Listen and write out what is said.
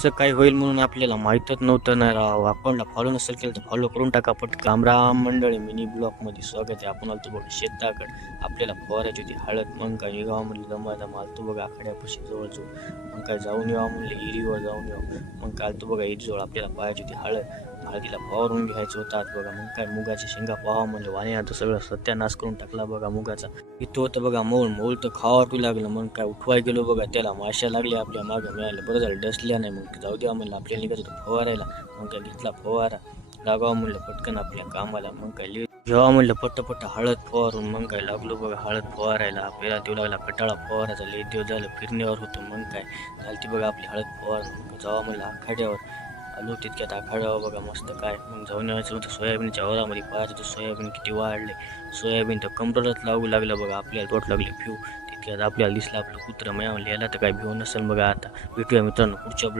असं काही होईल म्हणून आपल्याला माहीतच नव्हतं ना राव. अकाउंटला फॉलो नसेल केलं तर फॉलो करून टाका पटकन. राम मंडळी मिनी ब्लॉकमध्ये स्वागत आहे. आपण आलतो बघा शेताकडे. आपल्याला फवारायची होती हळद. मग काय निघावं म्हणलं दमा आलतो बघा आखाड्यापाशी जवळजवळ. मग काय जाऊन यावं म्हणलं हिरीवर जाऊन यावं. मग काय आलतो बघा हिरीजवळ आपल्याला पाहायची होती हळद. हळदीला फवारून घ्यायचं होतं आज बघा. मग काय मुगाच्या शेंगा पाहावं म्हणलं. वाण्यानं सगळं सत्यानाश करून टाकला बघा मुगाचा. इथं होतं बघा मऊल तर खावा वाटू लागलं. मग काय उठवाय गेलो बघा त्याला माश्या लागल्या आपल्या मागं मिळालं. बरं झालं डसल्या नाही. मग जाऊ द्या म्हणलं आपल्याला निघत होतं फवारायला. मग काय घेतला फवारा. लागावं म्हणलं पटकन आपल्या कामाला. मग काय जेव्हा म्हणलं पट्ट हळद फवारून. मग काय लागलो बघा हळद फवारायला. आपल्याला देऊ लागला कटाळा फवारायचा. लय दिवस झालं फिरण्यावर होतो. मग काय झालती बघा आपली हळद फवारून. जावा म्हणलं आखाड्यावर. आलो तितक्यात आखाड्यावर बघा मस्त काय. मग जाऊन यायचं होतं सोयाबीनच्या वावरामध्ये पाहायचं होतं सोयाबीन किती वाढले. सोयाबीन तर कमरलाच लागू लागलं बघा. आपल्याला तोट लागले फ्यू. तितक्यात आपल्याला दिसलं आपलं कुत्रं. म्हणलं याला तर काय भिव नसेल बघा. आता भेटूया मित्रांनो पुढच्या